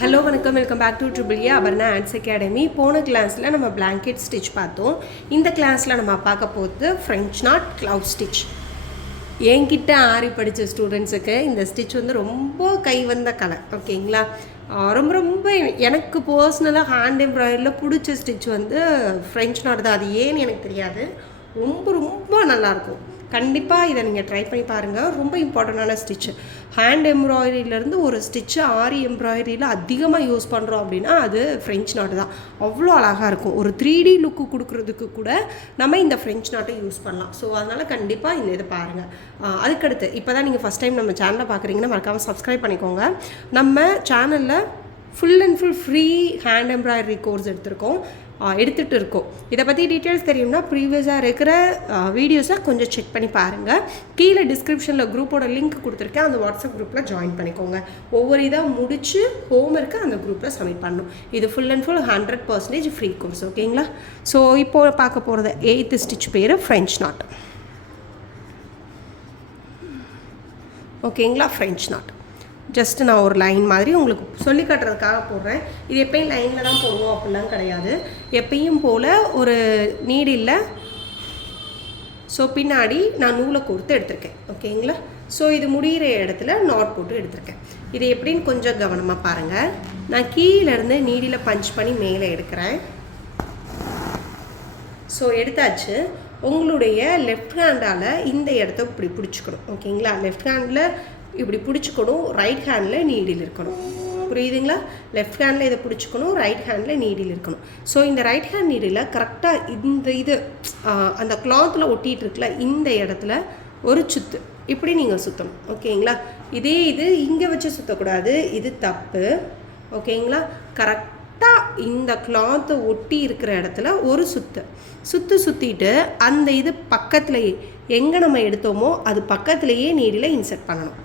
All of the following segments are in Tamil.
ஹலோ வணக்கம், welcome back to triple A Aparna arts academy. போன கிளாஸில் நம்ம பிளாங்கெட் ஸ்டிச் பார்த்தோம். இந்த கிளாஸில் நம்ம பார்க்க போகிறது ஃப்ரெஞ்ச் நாட் க்ளவுட் ஸ்டிச். என்கிட்ட ஆரி படித்த ஸ்டூடெண்ட்ஸுக்கு இந்த ஸ்டிச் வந்து ரொம்ப கை வந்த கலை. ஓகேங்களா, ரொம்ப ரொம்ப எனக்கு பர்சனலாக ஹேண்ட் எம்ப்ராய்டரியில் பிடிச்ச ஸ்டிச் வந்து ஃப்ரெஞ்ச் நாட் தான். அது ஏன்னு எனக்கு தெரியாது, ரொம்ப ரொம்ப நல்லாயிருக்கும். கண்டிப்பாக இதை நீங்கள் ட்ரை பண்ணி பாருங்கள். ரொம்ப இம்பார்ட்டண்டான ஸ்டிச்சு. ஹேண்ட் எம்ப்ராய்டரியிலேருந்து ஒரு ஸ்டிச்சு ஆரி எம்ப்ராய்டரியில் அதிகமாக யூஸ் பண்ணுறோம் அப்படின்னா அது ஃப்ரெஞ்ச் நாட்டு தான். அவ்வளோ அழகாக இருக்கும். ஒரு 3D லுக்கு கொடுக்குறதுக்கு கூட நம்ம இந்த ஃப்ரெஞ்ச் நாட்டை யூஸ் பண்ணலாம். ஸோ அதனால் கண்டிப்பாக இந்த இதை பாருங்கள். அதுக்கடுத்து இப்போ தான் நீங்கள் ஃபஸ்ட் டைம் நம்ம சேனலை பார்க்குறீங்கன்னா மறக்காமல் சப்ஸ்கிரைப் பண்ணிக்கோங்க. நம்ம சேனலில் full and full free hand embroidery course எடுத்துகிட்டு இருக்கோம். இதை பற்றி டீட்டெயில்ஸ் தெரியும்னா ப்ரீவியஸாக இருக்கிற வீடியோஸை கொஞ்சம் செக் பண்ணி பாருங்கள். கீழே டிஸ்கிரிப்ஷனில் குரூப்போட லிங்க் கொடுத்துருக்கேன். அந்த வாட்ஸ்அப் குரூப்பில் ஜாயின் பண்ணிக்கோங்க. ஒவ்வொரு இதாக முடித்து ஹோம்ஒர்க்கு அந்த குரூப்பில் சப்மிட் பண்ணணும். இது full and full 100% free course. ஓகேங்களா, ஸோ இப்போது பார்க்க போகிறது 8th ஸ்டிச் பேர் ஃப்ரெஞ்ச் நாட். ஓகேங்களா, ஃப்ரெஞ்ச் நாட் ஜஸ்ட் நான் ஒரு லைன் மாதிரி உங்களுக்கு சொல்லி காட்டுறதுக்காக போடுறேன். இது எப்பயும் லைனில் தான் போடுவோம் அப்படிலாம் கிடையாது. எப்பயும் போல் ஒரு நீடில் ஸோ பின்னாடி நான் நூலை கோர்த்து எடுத்திருக்கேன். ஓகேங்களா, ஸோ இது முடிகிற இடத்துல நாட் போட்டு எடுத்திருக்கேன். இது எப்படின்னு கொஞ்சம் கவனமாக பாருங்கள். நான் கீழேருந்து நீடில் பஞ்ச் பண்ணி மேலே எடுக்கிறேன். ஸோ எடுத்தாச்சு. உங்களுடைய லெஃப்ட் ஹேண்டால் இந்த இடத்த இப்படி பிடிச்சிக்கணும். ஓகேங்களா, லெஃப்ட் ஹேண்டில் இப்படி பிடிச்சிக்கணும், ரைட் ஹேண்டில் நீடில் இருக்கணும். புரியுதுங்களா, லெஃப்ட் ஹேண்டில் இதை பிடிச்சிக்கணும், ரைட் ஹேண்டில் நீடில் இருக்கணும். ஸோ இந்த ரைட் ஹேண்ட் நீடில் கரெக்டாக இந்த இது அந்த கிளாத்தில் ஒட்டிகிட்டு இருக்குல்ல, இந்த இடத்துல ஒரு சுத்து இப்படி நீங்கள் சுற்றணும். ஓகேங்களா, இதே இது இங்கே வச்சு சுற்றக்கூடாது, இது தப்பு. ஓகேங்களா, கரெக்டாக இந்த கிளாத்தை ஒட்டி இருக்கிற இடத்துல ஒரு சுற்றிட்டு அந்த இது பக்கத்துலேயே எங்கே நம்ம எடுத்தோமோ அது பக்கத்துலேயே நீடில் இன்சர்ட் பண்ணணும்.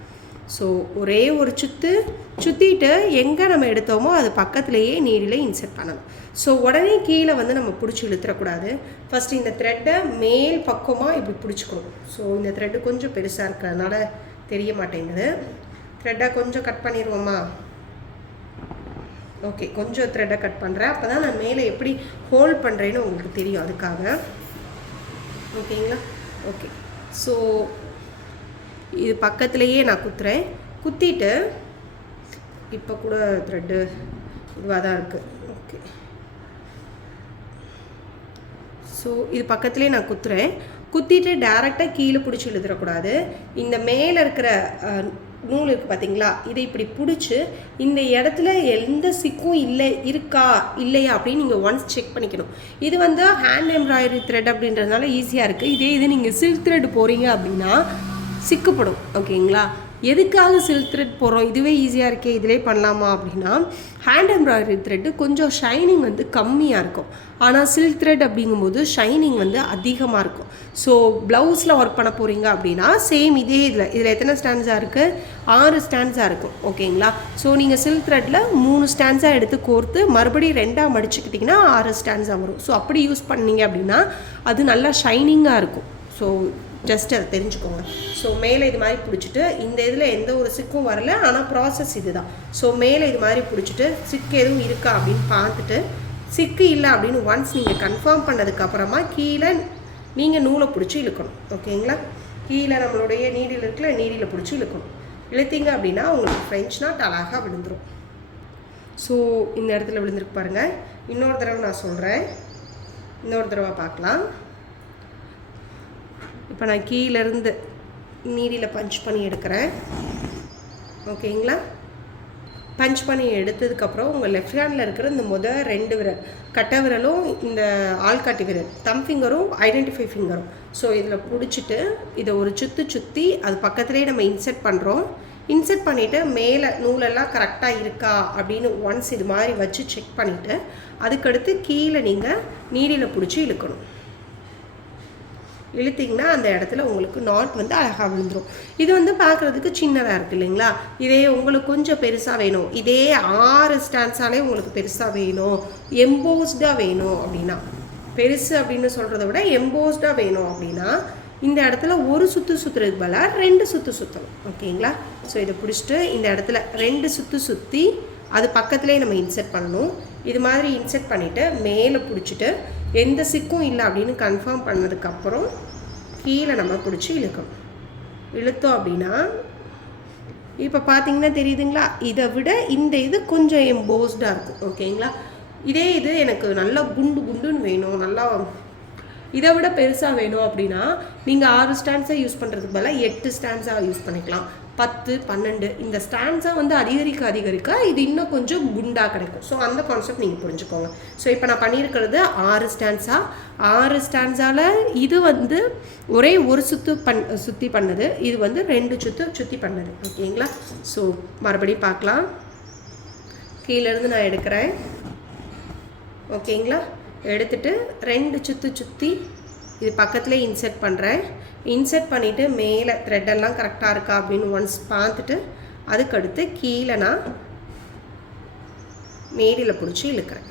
ஸோ ஒரே ஒரு சுற்றிட்டு எங்கே நம்ம எடுத்தோமோ அது பக்கத்துலேயே நீடில் இன்சர்ட் பண்ணணும். ஸோ உடனே கீழே வந்து நம்ம பிடிச்சி இழுத்துடக்கூடாது. ஃபஸ்ட்டு இந்த த்ரெட்டை மேல் பக்கமாக இப்படி பிடிச்சிக்கணும். ஸோ இந்த த்ரெட்டு கொஞ்சம் பெருசாக இருக்கிறதுனால தெரிய மாட்டேங்குது. த்ரெட்டை கொஞ்சம் கட் பண்ணிடுவோமா? ஓகே, கொஞ்சம் த்ரெட்டை கட் பண்ணுறேன். அப்போ தான் நான் மேலே எப்படி ஹோல்ட் பண்ணுறேன்னு உங்களுக்கு தெரியும், அதுக்காக. ஓகேங்களா, ஓகே. ஸோ இது பக்கத்துலேயே நான் குத்துறேன். குத்திட்டு இப்போ கூட த்ரெட்டு இதுவாக தான் இருக்குது. ஓகே, ஸோ இது பக்கத்துலேயே நான் குத்திட்டு டேரெக்டாக கீழே பிடிச்சி எழுதுறக்கூடாது. இந்த மேலே இருக்கிற நூல் இருக்குது பார்த்தீங்களா, இதை இப்படி பிடிச்சி இந்த இடத்துல எந்த சிக்கும் இருக்கா இல்லையா அப்படின்னு நீங்கள் ஒன்ஸ் செக் பண்ணிக்கணும். இது வந்து ஹேண்ட் எம்ப்ராய்டரி த்ரெட் அப்படின்றதுனால ஈஸியாக இருக்குது. இது நீங்கள் சில்க் த்ரெட் போகிறீங்க அப்படின்னா சிக்கப்படும். ஓகேங்களா, எதுக்காக சில்க் த்ரெட் போடுறோம், இதுவே ஈஸியாக இருக்கே இதிலே பண்ணலாமா அப்படின்னா, ஹேண்ட் எம்ப்ராய்டரி த்ரெட்டு கொஞ்சம் ஷைனிங் வந்து கம்மியாக இருக்கும். ஆனால் சில்க் த்ரெட் அப்படிங்கும்போது ஷைனிங் வந்து அதிகமாக இருக்கும். ஸோ ப்ளவுஸில் ஒர்க் பண்ண போகிறீங்க அப்படின்னா சேம் இதே இதில் எத்தனை ஸ்டாண்ட்ஸாக இருக்குது? 6 ஸ்டாண்ட்ஸாக இருக்கும். ஓகேங்களா, ஸோ நீங்கள் சில்க் த்ரெட்டில் 3 ஸ்டாண்ட்ஸாக எடுத்து கோர்த்து மறுபடியும் 2ஆக மடிச்சுக்கிட்டிங்கன்னா 6 ஸ்டாண்ட்ஸாக வரும். ஸோ அப்படி யூஸ் பண்ணிங்க அப்படின்னா அது நல்லா ஷைனிங்காக இருக்கும். ஸோ ஜஸ்ட் அதை தெரிஞ்சுக்கோங்க. ஸோ மேலே இது மாதிரி பிடிச்சிட்டு இந்த இதில் எந்த ஒரு சிக்கும் வரல, ஆனால் ப்ராசஸ் இது தான். ஸோ மேலே இது மாதிரி பிடிச்சிட்டு சிக்கு எதுவும் இருக்கா அப்படின்னு பார்த்துட்டு, சிக்கு இல்லை அப்படின்னு ஒன்ஸ் நீங்கள் கன்ஃபார்ம் பண்ணதுக்கப்புறமா கீழே நீங்கள் நூலை பிடிச்சி இழுக்கணும். ஓகேங்களா, கீழே நம்மளுடைய நீடில் இருக்குல்ல, நீடியில் பிடிச்சி இழுக்கணும். இழுத்தீங்க அப்படின்னா உங்களுக்கு ஃப்ரெஞ்ச் நாட் அழகாக விழுந்துடும். ஸோ இந்த இடத்துல விழுந்துருக்கு பாருங்கள். இன்னொரு தடவை நான் சொல்கிறேன், இன்னொரு தடவை பார்க்கலாம். இப்போ நான் கீழேருந்து நீடியில் பஞ்ச் பண்ணி எடுக்கிறேன். ஓகேங்களா, பஞ்ச் பண்ணி எடுத்ததுக்கப்புறம் உங்கள் லெஃப்ட் ஹேண்டில் இருக்கிற இந்த 2 விரல், கட்டை விரலும் இந்த ஆள்காட்டி விரல், தம் ஃபிங்கரும் ஐடென்டிஃபை ஃபிங்கரும், ஸோ இதில் பிடிச்சிட்டு இதை ஒரு சுற்றி அது பக்கத்துலேயே நம்ம இன்சர்ட் பண்ணுறோம். இன்சர்ட் பண்ணிவிட்டு மேலே நூலெல்லாம் கரெக்டாக இருக்கா அப்படின்னு ஒன்ஸ் இது மாதிரி வச்சு செக் பண்ணிவிட்டு அதுக்கடுத்து கீழே நீங்கள் நீடியில் பிடிச்சி இழுக்கணும். இழுத்திங்கன்னா அந்த இடத்துல உங்களுக்கு நாட் வந்து அழகாக விழுந்துடும். இது வந்து பார்க்குறதுக்கு சின்னதாக இருக்குது இல்லைங்களா. இதே உங்களுக்கு கொஞ்சம் பெருசாக வேணும், இதே 6 ஸ்டாண்ட்ஸாலே உங்களுக்கு பெருசாக வேணும், எம்போஸ்டாக வேணும் அப்படின்னா, பெருசு அப்படின்னு சொல்கிறத விட எம்போஸ்டாக வேணும் அப்படின்னா இந்த இடத்துல ஒரு சுற்றுறதுக்கு பதிலாக 2 சுற்றணும். ஓகேங்களா, ஸோ இதை பிடிச்சிட்டு இந்த இடத்துல 2 சுற்றி அது பக்கத்துலேயே நம்ம இன்செர்ட் பண்ணணும். இது மாதிரி இன்செர்ட் பண்ணிவிட்டு மேலே பிடிச்சிட்டு எந்த சிக்கும் இல்லை அப்படின்னு கன்ஃபார்ம் பண்ணதுக்கப்புறம் கீழே நம்ம பிடிச்சி இழுக்கணும். இழுத்தோம் அப்படின்னா இப்போ பார்த்தீங்கன்னா தெரியுதுங்களா, இதை விட இந்த இது கொஞ்சம் எம்போஸ்டாக இருக்கும். ஓகேங்களா, இதே இது எனக்கு நல்லா குண்டுன்னு வேணும், நல்லா இதை விட பெருசாக வேணும் அப்படின்னா நீங்கள் 6 ஸ்டாண்ட்ஸாக யூஸ் பண்ணுறதுக்கு பதிலாக 8 ஸ்டாண்ட்ஸாக யூஸ் பண்ணிக்கலாம். 10, 12 இந்த ஸ்டாண்ட்ஸாக வந்து அதிகரிக்க இது இன்னும் கொஞ்சம் குண்டாக கிடைக்கும். ஸோ அந்த கான்செப்ட் நீங்கள் புரிஞ்சுக்கோங்க. ஸோ இப்போ நான் பண்ணியிருக்கிறது 6 ஸ்டாண்ட்ஸால் இது வந்து ஒரே ஒரு சுற்றி பண்ணது, இது வந்து 2 சுற்றி பண்ணது. ஓகேங்களா, ஸோ மறுபடியும் பார்க்கலாம். கீழேருந்து நான் எடுக்கிறேன். ஓகேங்களா, எடுத்துகிட்டு 2 சுற்றி இது பக்கத்துலேயே இன்செர்ட் பண்ணுறேன். இன்செர்ட் பண்ணிவிட்டு மேலே த்ரெட்டெல்லாம் கரெக்டாக இருக்கா அப்படின்னு ஒன்ஸ் பார்த்துட்டு அதுக்கடுத்து கீழே நான் நீடில் பிடிச்சி இழுக்கிறேன்.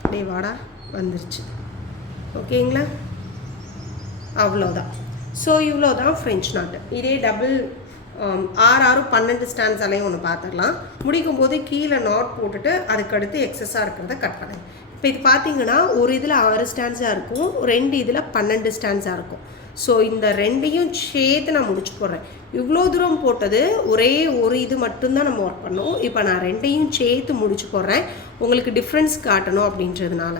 அப்படியே வாடா வந்துருச்சு. ஓகேங்களா, அவ்வளோதான். ஸோ இவ்வளோ தான் ஃப்ரெஞ்ச் நாட்டு. இதே டபுள் 6 12 ஸ்டாண்ட்ஸாலையும் ஒன்று பார்த்துடலாம். முடிக்கும் போது கீழே நாட் போட்டுட்டு அதுக்கடுத்து எக்ஸஸாக இருக்கிறத கட் பண்ணேன். இப்போ இது பார்த்தீங்கன்னா ஒரு இதில் 6 ஸ்டாண்ட்ஸாக இருக்கும், 2 இதில் 12 ஸ்டாண்ட்ஸாக இருக்கும். ஸோ இந்த 2ஐயும் சேர்த்து நான் முடிச்சு போடுறேன். இவ்வளோ தூரம் போட்டது ஒரே ஒரு இது மட்டும்தான் நம்ம ஒர்க் பண்ணோம். இப்போ நான் 2ஐயும் சேர்த்து முடிச்சு போடுறேன், உங்களுக்கு டிஃப்ரென்ஸ் காட்டணும் அப்படின்றதுனால.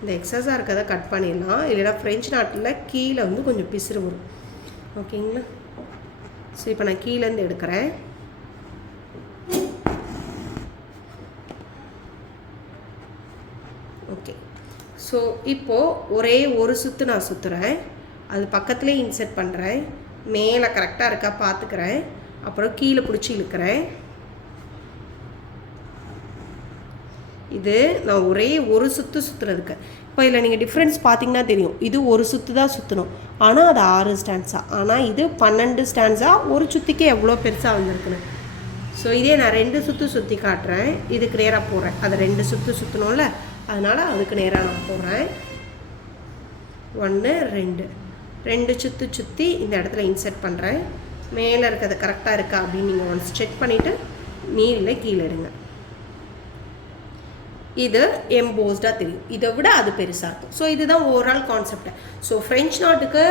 இந்த எக்ஸஸாக இருக்கிறத கட் பண்ணிடலாம், இல்லைனா ஃப்ரெஞ்ச் நாட்டில் கீழே வந்து கொஞ்சம் பிசுறு வரும். ஓகேங்களா, ஸோ இப்போ நான் கீழேருந்து எடுக்கிறேன். ஓகே, ஸோ இப்போது ஒரே ஒரு சுற்று நான் சுற்றுறேன், அது பக்கத்துலேயே இன்செர்ட் பண்ணுறேன், மேலே கரெக்டாக இருக்கா பார்த்துக்கிறேன், அப்புறம் கீழே பிடிச்சி இழுக்கிறேன். இது நான் ஒரே ஒரு சுற்றுறதுக்கு. இப்போ இதில் நீங்கள் டிஃப்ரென்ஸ் பார்த்தீங்கன்னா தெரியும், இது ஒரு சுற்று தான் சுற்றணும், ஆனால் அது 6 ஸ்டாண்ட்ஸாக, ஆனால் இது 12 ஸ்டாண்ட்ஸாக. ஒரு சுற்றிக்கே எவ்வளோ பெருசாக வந்திருக்குன்னு. ஸோ இதே நான் 2 சுற்றி காட்டுறேன், இதுக்கு நேராக போடுறேன். அதை 2 சுற்றணும்ல, அதனால் அதுக்கு நேராக நான் போடுறேன். 1 2 சுற்றி இந்த இடத்துல இன்செர்ட் பண்ணுறேன். மேலே இருக்கிறது கரெக்டாக இருக்கா அப்படின்னு நீங்கள் ஒன்ஸ் செக் பண்ணிவிட்டு நீரில் கீழே எடுங்க. இது எம்போஸ்டாக தெரியும், இதை விட அது பெருசாக இருக்கும். ஸோ இதுதான் ஓவரால் கான்செப்ட். ஸோ ஃப்ரெஞ்ச் நாட்டுக்கு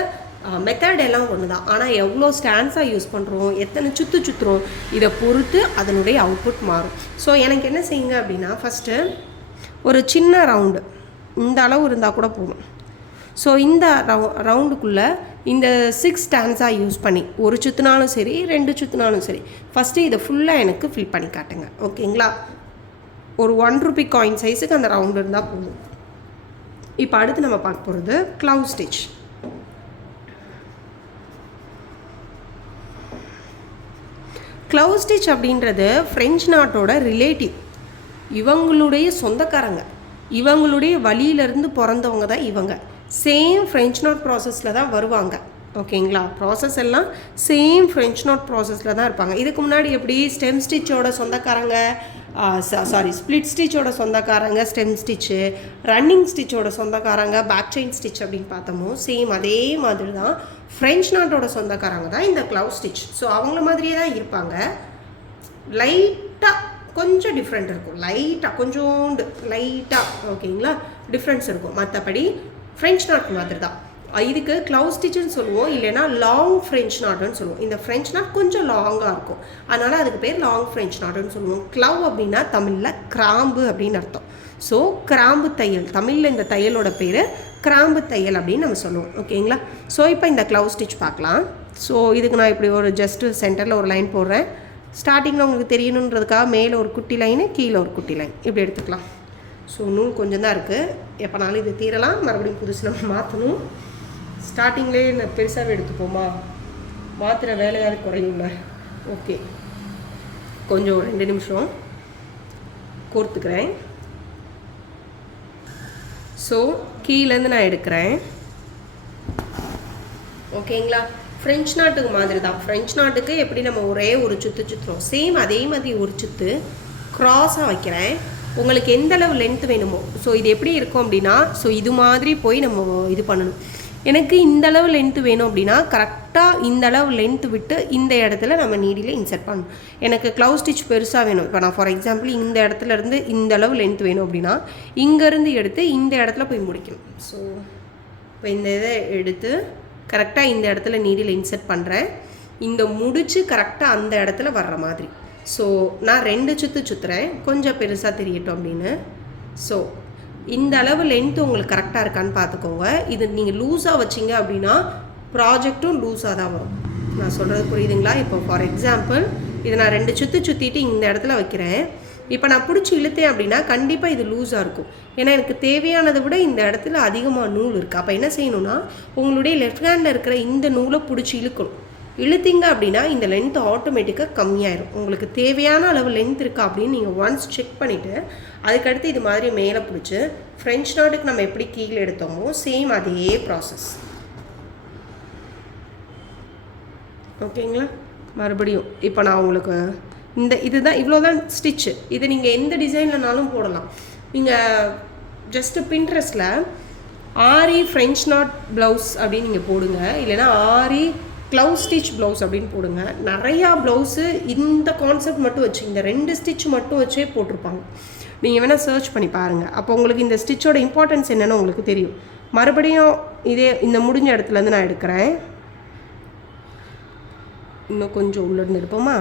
மெத்தட் எல்லாம் ஒன்று தான், ஆனால் எவ்வளோ ஸ்டாண்ட்ஸாக யூஸ் பண்ணுறோம், எத்தனை சுற்றுறோம், இதை பொறுத்து அதனுடைய அவுட்புட் மாறும். ஸோ எனக்கு என்ன செய்யுங்க அப்படின்னா, ஃபஸ்ட்டு ஒரு சின்ன ரவுண்டு இந்த அளவு இருந்தால் கூட போகும். ஸோ இந்த ரவுண்டுக்குள்ளே இந்த 6 ஸ்டாண்ட்ஸாக யூஸ் பண்ணி ஒரு சுற்றினாலும் சரி 2 சுற்றினாலும் சரி, ஃபஸ்ட்டு இதை ஃபுல்லாக எனக்கு ஃபில் பண்ணி காட்டுங்க. ஓகேங்களா, ஒரு 1 ரூபி காயின் சைஸுக்கு அந்த ரவுண்டு இருந்தால் போதும். இப்போ அடுத்து நம்ம பார்க்க போகிறது க்ளவ் ஸ்டிச். க்ளவ் ஸ்டிச் அப்படின்றது ஃப்ரெஞ்ச் நாட்டோட ரிலேட்டிவ், இவங்களுடைய சொந்தக்காரங்க, இவங்களுடைய வழியிலேருந்து பிறந்தவங்க தான் இவங்க. சேம் ஃப்ரெஞ்ச் நாட் ப்ராசஸில் தான் வருவாங்க. ஓகேங்களா, ப்ராசஸ் எல்லாம் சேம் ஃப்ரெஞ்ச் நாட் ப்ராசஸில் தான் இருப்பாங்க. இதுக்கு முன்னாடி எப்படி ஸ்டெம் ஸ்டிச்சோட சொந்தக்காரங்க, ஸ்ப்ளிட் ஸ்டிச்சோட சொந்தக்காரங்க ஸ்டெம் ஸ்டிச்சு, ரன்னிங் ஸ்டிச்சோட சொந்தக்காரங்க பேக் செயின் ஸ்டிச் அப்படின்னு பார்த்தோமோ, சேம் அதே மாதிரி தான் ஃப்ரெஞ்ச் நாட்டோட சொந்தக்காரங்க தான் இந்த க்ளவ் ஸ்டிச். ஸோ அவங்கள மாதிரியே தான் இருப்பாங்க. லைட்டாக கொஞ்சம் டிஃப்ரெண்ட் இருக்கும், கொஞ்சோண்டு லைட்டாக ஓகேங்களா டிஃப்ரென்ஸ் இருக்கும். மற்றபடி ஃப்ரெஞ்ச் நாட் மாதிரி தான். இதுக்கு க்ளவ் ஸ்டிச்சுன்னு சொல்லுவோம், இல்லைன்னா லாங் ஃப்ரெஞ்ச் நாட்டுன்னு சொல்லுவோம். இந்த ஃப்ரெஞ்ச் நாட் கொஞ்சம் லாங்காக இருக்கும், அதனால் அதுக்கு பேர் லாங் ஃப்ரெஞ்ச் நாட்டுன்னு சொல்லுவோம். க்ளவ் அப்படின்னா தமிழில் கிராம்பு அப்படின்னு அர்த்தம். ஸோ கிராம்பு தையல், தமிழில் இந்த தையலோட பேர் கிராம்பு தையல் அப்படின்னு நம்ம சொல்லுவோம். ஓகேங்களா, ஸோ இப்போ இந்த க்ளவ் ஸ்டிச் பார்க்கலாம். ஸோ இதுக்கு நான் இப்படி ஒரு ஜஸ்ட்டு சென்டரில் ஒரு லைன் போடுறேன். ஸ்டார்டிங்கில் உங்களுக்கு தெரியணுன்றதுக்காக மேலே ஒரு குட்டி லைனு, கீழே ஒரு குட்டி லைன் இப்படி எடுத்துக்கலாம். ஸோ நூல் கொஞ்சம் தான் இருக்குது, எப்போனாலும் இது தீரலாம், மறுபடியும் புதுசு நம்ம மாற்றணும். ஸ்டார்டிங்லேயே நான் பெருசாகவே எடுத்துப்போமா, மாத்திர வேலையாவது குறையும்ல. ஓகே, கொஞ்சம் 2 நிமிஷம் கோர்த்துக்கிறேன். ஸோ கீழேருந்து நான் எடுக்கிறேன். ஓகேங்களா, ஃப்ரெஞ்ச் நாட்டுக்கு மாதிரி தான். ஃப்ரெஞ்ச் நாட்டுக்கு எப்படி நம்ம ஒரே ஒரு சுற்றுறோம், சேம் அதே மாதிரி ஒரு சுற்று க்ராஸாக வைக்கிறேன். உங்களுக்கு எந்த அளவு லென்த் வேணுமோ, ஸோ இது எப்படி இருக்கும் அப்படின்னா, ஸோ இது மாதிரி போய் நம்ம இது பண்ணணும். எனக்கு இந்த அளவு லென்த்து வேணும் அப்படின்னா கரெக்டாக இந்த அளவு லென்த்து விட்டு இந்த இடத்துல நம்ம நீடியில் இன்சர்ட் பண்ணணும். எனக்கு க்ளவு ஸ்டிச் பெருசாக வேணும். இப்போ நான் ஃபார் எக்ஸாம்பிள் இந்த இடத்துல இருந்து இந்த அளவு லென்த் வேணும் அப்படின்னா இங்கேருந்து எடுத்து இந்த இடத்துல போய் முடிக்கணும். ஸோ இப்போ இந்த இதை எடுத்து கரெக்டாக இந்த இடத்துல நீடியில் இன்சர்ட் பண்ணுறேன். இந்த முடிச்சு கரெக்டாக அந்த இடத்துல வர்ற மாதிரி. ஸோ நான் 2 சுற்றுறேன், கொஞ்சம் பெருசாக தெரியட்டும் அப்படின்னு. ஸோ இந்த அளவு லென்த்து உங்களுக்கு கரெக்டாக இருக்கான்னு பார்த்துக்கோங்க. இது நீங்கள் லூஸாக வச்சிங்க அப்படின்னா ப்ராஜெக்டும் லூஸாக தான் வரும். நான் சொல்கிறது புரியுதுங்களா? இப்போ ஃபார் எக்ஸாம்பிள் இதை நான் 2 சுற்றிட்டு இந்த இடத்துல வைக்கிறேன். இப்போ நான் பிடிச்சி இழுத்தேன் அப்படின்னா கண்டிப்பாக இது லூஸாக இருக்கும். ஏன்னா எனக்கு தேவையானதை விட இந்த இடத்துல அதிகமாக நூல் இருக்குது. அப்போ என்ன செய்யணும்னா உங்களுடைய லெஃப்ட் ஹேண்டில் இருக்கிற இந்த நூலை பிடிச்சி இழுக்கணும். இழுத்தீங்க அப்படின்னா இந்த லென்த் ஆட்டோமேட்டிக்காக கம்மியாயிடும். உங்களுக்கு தேவையான அளவு லென்த் இருக்கா அப்படின்னு நீங்கள் ஒன்ஸ் செக் பண்ணிவிட்டு அதுக்கடுத்து இது மாதிரி மேலே பிடிச்சி ஃப்ரெஞ்ச் நாட்டுக்கு நம்ம எப்படி கீழே எடுத்தோமோ சேம் அதே ப்ராசஸ். ஓகேங்களா? மறுபடியும் இப்போ நான் உங்களுக்கு இதுதான் இவ்வளோதான் ஸ்டிச்சு. இது நீங்கள் எந்த டிசைன்லனாலும் போடலாம். நீங்கள் just பின்ட்ரெஸ்ட்டில் aari French not blouse அப்படின்னு நீங்கள் போடுங்க, இல்லைனா ஆரி க்ளவு ஸ்டிச் ப்ளவுஸ் அப்படின்னு போடுங்க. நிறையா ப்ளவுஸு இந்த கான்செப்ட் மட்டும் வச்சு இந்த 2 ஸ்டிச் மட்டும் வச்சே போட்டிருப்பாங்க. நீங்கள் வேணால் சர்ச் பண்ணி பாருங்கள். அப்போ உங்களுக்கு இந்த ஸ்டிச்சோட இம்பார்ட்டன்ஸ் என்னென்னு உங்களுக்கு தெரியும். மறுபடியும் இதே இந்த முடிஞ்ச இடத்துலேருந்து நான் எடுக்கிறேன். இன்னும் கொஞ்சம் உள்ளேருந்து எடுப்போமா?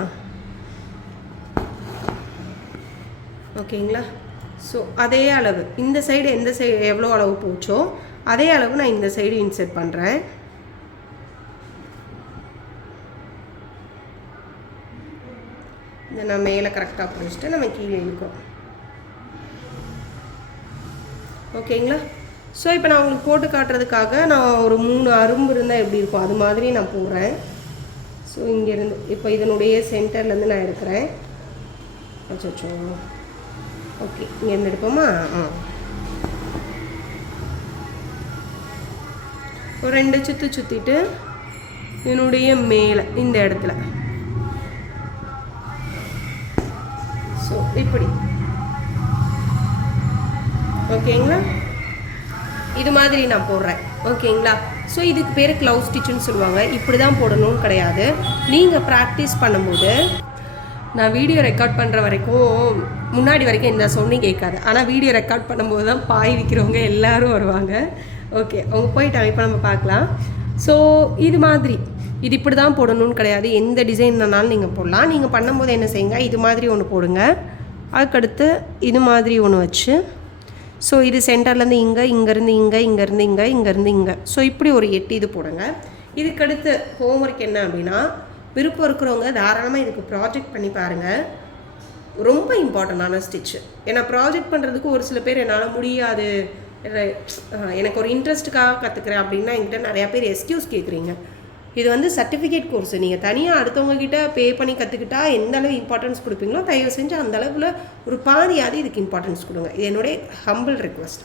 ஓகேங்களா? ஸோ அதே அளவு இந்த சைடு எந்த சைடு எவ்வளோ அளவு போச்சோ அதே அளவு நான் இந்த சைடு இன்சர்ட் பண்ணுறேன். இதை நான் மேலே கரெக்டாக பிடிச்சிட்டு நம்ம கீழே இழுக்கிறோம். ஓகேங்களா? ஸோ இப்போ நான் உங்களுக்கு போட்டு காட்டுறதுக்காக நான் ஒரு 3 அரும்பு இருந்தால் எப்படி இருக்கும் அது மாதிரி நான் போடுறேன். ஸோ இங்கேருந்து இப்போ இதனுடைய சென்டர்லேருந்து நான் எடுக்கிறேன். அச்சோ, ஓகே, இங்கேருந்து எடுப்போமா? ஒரு 2 சுற்றிட்டு என்னுடைய மேலே இந்த இடத்துல ஸோ இப்படி. ஓகேங்களா? இது மாதிரி நான் போடுறேன். ஓகேங்களா? ஸோ இதுக்கு பேர் க்ளவு ஸ்டிச்சுன்னு சொல்லுவாங்க. இப்படி தான் போடணும்னு கிடையாது. நீங்கள் ப்ராக்டிஸ் பண்ணும்போது நான் வீடியோ ரெக்கார்ட் பண்ணுற வரைக்கும் முன்னாடி வரைக்கும் எந்த சவுண்டும் கேட்காது. ஆனால் வீடியோ ரெக்கார்ட் பண்ணும்போது தான் பாய் விற்கிறவங்க எல்லோரும் வருவாங்க. ஓகே, அவங்க போயிட்டாங்க. இப்போ நம்ம பார்க்கலாம். ஸோ இது மாதிரி இது இப்படி தான் போடணும்னு கிடையாது. எந்த டிசைன்னாலும் நீங்கள் போடலாம். நீங்கள் பண்ணும்போது என்ன செய்யுங்க, இது மாதிரி ஒன்று போடுங்க. அதுக்கடுத்து இது மாதிரி ஒன்று வச்சு ஸோ இது சென்டர்லேருந்து இங்கேருந்து இங்கேருந்து இங்கே ஸோ இப்படி ஒரு 8 இது போடுங்க. இதுக்கடுத்து ஹோம்ஒர்க் என்ன அப்படின்னா விருப்பம் இருக்கிறவங்க தாராளமாக இதுக்கு ப்ராஜெக்ட் பண்ணி பாருங்கள். ரொம்ப இம்பார்ட்டண்டான ஸ்டிச்சு. ஏன்னா ப்ராஜெக்ட் பண்ணுறதுக்கு ஒரு சில பேர் என்னால் முடியாது, எனக்கு ஒரு இன்ட்ரெஸ்ட்டுக்காக கற்றுக்குறேன் அப்படின்னா என்கிட்ட நிறையா பேர் எக்ஸ்கியூஸ் கேட்குறீங்க. இது வந்து சர்டிஃபிகேட் கோர்ஸ். நீங்கள் தனியாக அடுத்தவங்ககிட்ட பே பண்ணி கற்றுக்கிட்டா எந்த அளவு இம்பார்ட்டன்ஸ் கொடுப்பீங்களோ தயவு செஞ்சு அந்த அளவில் ஒரு பாதியாவது இதுக்கு இம்பார்ட்டன்ஸ் கொடுங்க. இது என்னுடைய ஹம்பிள் ரிக்வெஸ்ட்.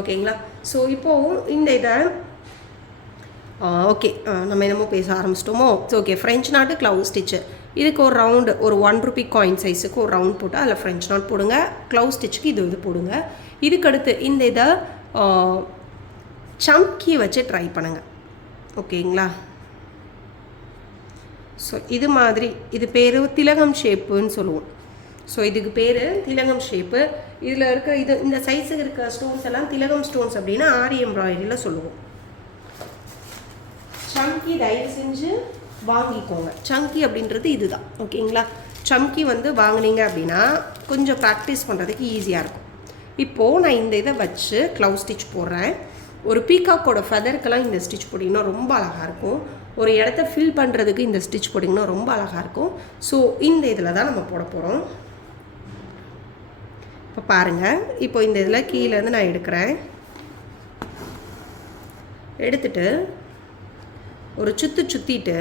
ஓகேங்களா? ஸோ இப்போது இந்த இதை ஓகே நம்ம என்னமோ பேச ஆரம்பிச்சிட்டோமோ. ஸோ ஓகே, ஃப்ரெஞ்ச் நாட்டு க்ளவு ஸ்டிச்சு. இதுக்கு ஒரு ரவுண்டு ஒரு 1 ரூபி காயின் சைஸுக்கு ஒரு ரவுண்ட் போட்டு அதில் ஃப்ரெஞ்ச் நாட் போடுங்க. க்ளவு ஸ்டிச்சுக்கு இது போடுங்க. இதுக்கடுத்து இந்த இதை சம்கி வச்சு ட்ரை பண்ணுங்கள். ஓகேங்களா? ஸோ இது மாதிரி இது பேர் திலகம் ஷேப்புன்னு சொல்லுவோம். ஸோ இதுக்கு பேர் திலகம் ஷேப்பு. இதில் இருக்க இந்த சைஸுக்கு இருக்க ஸ்டோன்ஸ் எல்லாம் திலகம் ஸ்டோன்ஸ் அப்படின்னு ஆரி எம்ப்ராய்டரியில் சொல்லுவோம். சம்கி தயவு செஞ்சு வாங்கிக்கோங்க. சம்கி அப்படின்றது இதுதான். ஓகேங்களா? சம்கி வந்து வாங்கினீங்க அப்படின்னா கொஞ்சம் ப்ராக்டிஸ் பண்ணுறதுக்கு ஈஸியாக இருக்கும். இப்போது நான் இந்த இதை வச்சு க்ளவு ஸ்டிச் போடுறேன். ஒரு பீகாக்கோட ஃபெதருக்கெல்லாம் இந்த ஸ்டிச் போட்டிங்கன்னா ரொம்ப அழகாக இருக்கும். ஒரு இடத்த ஃபில் பண்ணுறதுக்கு இந்த ஸ்டிச் போட்டிங்கன்னா ரொம்ப அழகாக இருக்கும். ஸோ இந்த இதில் தான் நம்ம போட போகிறோம். இப்போ பாருங்கள், இப்போ இந்த இதில் கீழேருந்து நான் எடுக்கிறேன். எடுத்துட்டு ஒரு சுற்றிட்டு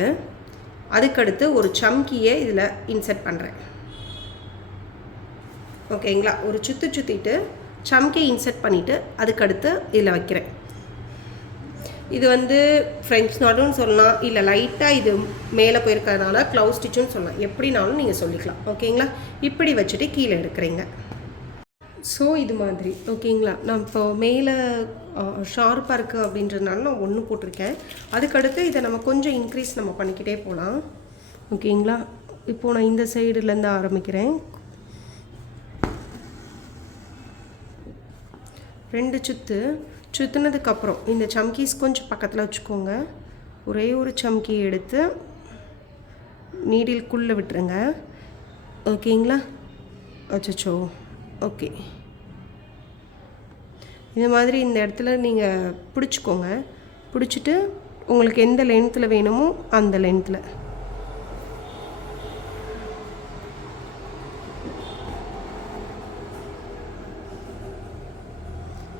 அதுக்கடுத்து ஒரு சம்கியை இதில் இன்சர்ட் பண்ணுறேன். ஓகேங்களா? ஒரு சுற்றிட்டு சம்கியை இன்சர்ட் பண்ணிவிட்டு அதுக்கடுத்து இதில் வைக்கிறேன். இது வந்து ஃப்ரெஞ்ச் நாட்டுன்னு சொல்லலாம், இல்லை லைட்டாக இது மேலே போயிருக்கிறதுனால க்ளவு ஸ்டிச்சுன்னு சொல்லலாம். எப்படினாலும் நீங்கள் சொல்லிக்கலாம். ஓகேங்களா? இப்படி வச்சுட்டு கீழே எடுக்கிறீங்க. ஸோ இது மாதிரி ஓகேங்களா. நான் இப்போ மேலே ஷார்ப்பாக இருக்குது அப்படின்றதுனால நான் 1 போட்டிருக்கேன். அதுக்கடுத்து இதை நம்ம கொஞ்சம் இன்க்ரீஸ் நம்ம பண்ணிக்கிட்டே போகலாம். ஓகேங்களா. இப்போது நான் இந்த சைடுலேருந்து ஆரம்பிக்கிறேன். 2 சுற்று சுற்றுனதுக்கப்புறம் இந்த சம்கீஸ் கொஞ்சம் பக்கத்தில் வச்சுக்கோங்க. ஒரே ஒரு சம்கி எடுத்து நீடில்குள்ளே விட்டுருங்க. ஓகேங்களா. அச்சோ ஓகே. இந்த மாதிரி இந்த இடத்துல நீங்கள் பிடிச்சிக்கோங்க. பிடிச்சிட்டு உங்களுக்கு எந்த லென்த்தில் வேணுமோ அந்த லென்த்தில்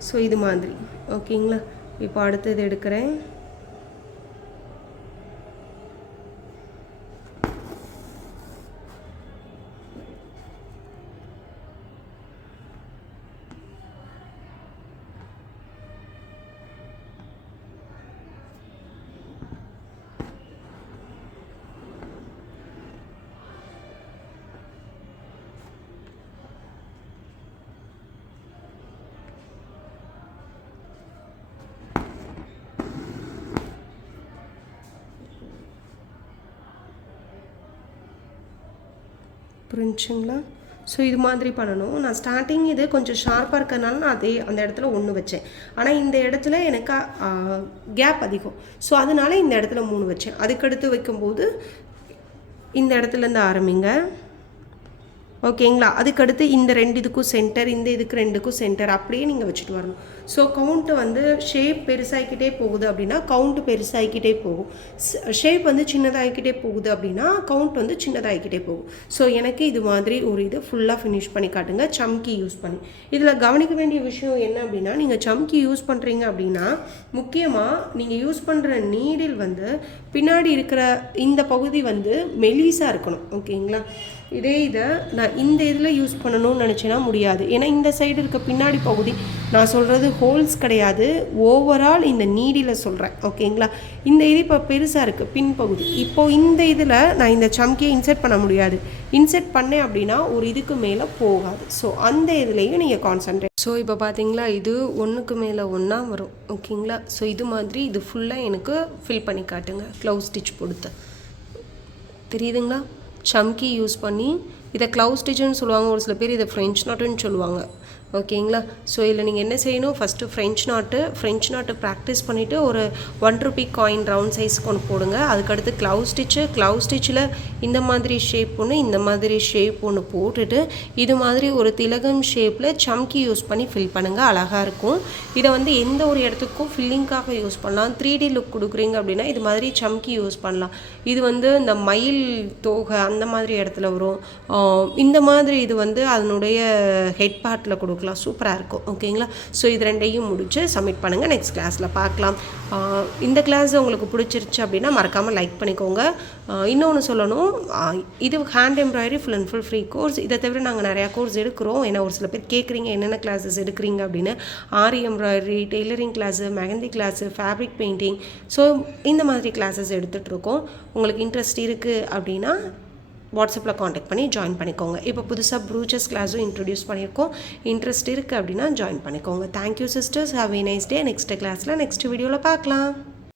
ஸோ இது மாதிரி ஓகேங்களா. இப்போ அடுத்தது எடுக்கிறேன். புரிஞ்சுங்களா. ஸோ இது மாதிரி பண்ணணும். நான் ஸ்டார்டிங் இது கொஞ்சம் ஷார்ப்பாக இருக்கிறதுனால நான் அதே அந்த இடத்துல 1 வச்சேன். ஆனால் இந்த இடத்துல எனக்கு கேப் அதிகம். ஸோ அதனால இந்த இடத்துல 3 வச்சேன். அதுக்கடுத்து வைக்கும்போது இந்த இடத்துலேருந்து ஆரம்பிங்க. ஓகேங்களா. அதுக்கடுத்து இந்த 2 இதுக்கும் சென்டர், இந்த இதுக்கு 2க்கும் சென்டர் அப்படியே நீங்கள் வச்சுட்டு வரணும். ஸோ கவுண்ட்டு வந்து ஷேப் பெருசாகிக்கிட்டே போகுது அப்படின்னா கவுண்ட்டு பெருசாகிக்கிட்டே போகும். ஷேப் வந்து சின்னதாகிக்கிட்டே போகுது அப்படின்னா கவுண்ட் வந்து சின்னதாகிக்கிட்டே போகும். ஸோ எனக்கு இது மாதிரி ஒரு இது ஃபுல்லாக ஃபினிஷ் பண்ணி காட்டுங்க சம்கி யூஸ் பண்ணி. இதில் கவனிக்க வேண்டிய விஷயம் என்ன அப்படின்னா, நீங்கள் சம்கி யூஸ் பண்ணுறீங்க அப்படின்னா முக்கியமாக நீங்கள் யூஸ் பண்ணுற நீடில் வந்து பின்னாடி இருக்கிற இந்த பகுதி வந்து மெலிசாக இருக்கணும். ஓகேங்களா. இதே இதை நான் இந்த இதில் யூஸ் பண்ணணும்னு நினச்சேன்னா முடியாது. ஏன்னா இந்த சைடு இருக்க பின்னாடி பகுதி நான் சொல்கிறது ஹோல்ஸ் கிடையாது, ஓவரால் இந்த நீடில் சொல்கிறேன். ஓகேங்களா. இந்த இது இப்போ பெருசாக இருக்குது பின்பகுதி. இப்போது இந்த இதில் நான் இந்த சம்கியை இன்செர்ட் பண்ண முடியாது. இன்செர்ட் பண்ணேன் அப்படின்னா ஒரு இதுக்கு மேலே போகாது. ஸோ அந்த இதுலேயும் நீங்கள் கான்சன்ட்ரேட். ஸோ இப்போ பார்த்தீங்களா இது 1க்கு மேலே 1 வரும். ஓகேங்களா. ஸோ இது மாதிரி இது ஃபுல்லாக எனக்கு ஃபில் பண்ணி காட்டுங்க க்ளவுஸ் ஸ்டிச் கொடுத்து. தெரியுதுங்களா. சம்கி யூஸ் பண்ணி இதை க்ளவுஸ் ஸ்டிச்சுன்னு சொல்லுவாங்க, ஒரு சில பேர் இதை ஃப்ரெஞ்ச் நாட்டுன்னு சொல்லுவாங்க. ஓகேங்களா. ஸோ இதில் நீங்கள் என்ன செய்யணும், ஃபஸ்ட்டு ஃப்ரெஞ்ச் நாட்டு ப்ராக்டிஸ் பண்ணிவிட்டு ஒரு 1 ரூபி காயின் ரவுண்ட் சைஸ்க்கு ஒன்று போடுங்க. அதுக்கடுத்து க்ளவுஸ் ஸ்டிச்சில் இந்த மாதிரி ஷேப் ஒன்று, இந்த மாதிரி ஷேப் ஒன்று போட்டுட்டு இது மாதிரி ஒரு திலகம் ஷேப்பில் சம்கி யூஸ் பண்ணி ஃபில் பண்ணுங்கள். அழகாக இருக்கும். இதை வந்து எந்த ஒரு இடத்துக்கும் ஃபில்லிங்காக யூஸ் பண்ணலாம். 3D லுக் கொடுக்குறீங்க அப்படின்னா இது மாதிரி சம்கி யூஸ் பண்ணலாம். இது வந்து இந்த மயில் தோகை அந்த மாதிரி இடத்துல வரும். இந்த மாதிரி இது வந்து அதனுடைய ஹெட் பார்ட்டில் கொடுக்கலாம். சூப்பராக இருக்கும். ஓகேங்களா. ஸோ இது 2ஐயும் முடிச்சு சப்மிட் பண்ணுங்கள். நெக்ஸ்ட் கிளாஸில் பார்க்கலாம். இந்த கிளாஸ் உங்களுக்கு பிடிச்சிருச்சு அப்படின்னா மறக்காமல் லைக் பண்ணிக்கோங்க. இன்னொன்று சொல்லணும், இது hand embroidery full and full free course. இதை தவிர நாங்கள் நிறையா கோர்ஸ் எடுக்கிறோம். ஏன்னா ஒரு சில பேர் கேட்குறீங்க என்னென்ன கிளாஸஸ் எடுக்கிறீங்க அப்படின்னு. Aari embroidery, tailoring class, mehndi class, fabric painting, so இந்த மாதிரி கிளாஸஸ் எடுத்துகிட்ருக்கோம். உங்களுக்கு இன்ட்ரெஸ்ட் இருக்குது அப்படின்னா வாட்ஸ்அப்பில் காண்டாக்ட் பண்ணி ஜாயின் பண்ணிக்கோங்க. இப்போ புதுசாக ப்ரூச்சஸ் கிளாஸும் இன்ட்ரடியூஸ் பண்ணியிருக்கோம். இன்ட்ரெஸ்ட் இருக்குது அப்படின்னா ஜாயின் பண்ணிக்கோங்க. Thank you sisters. Have a nice day. Next கிளாஸில் நெக்ஸ்ட் வீடியோவில் பார்க்கலாம்.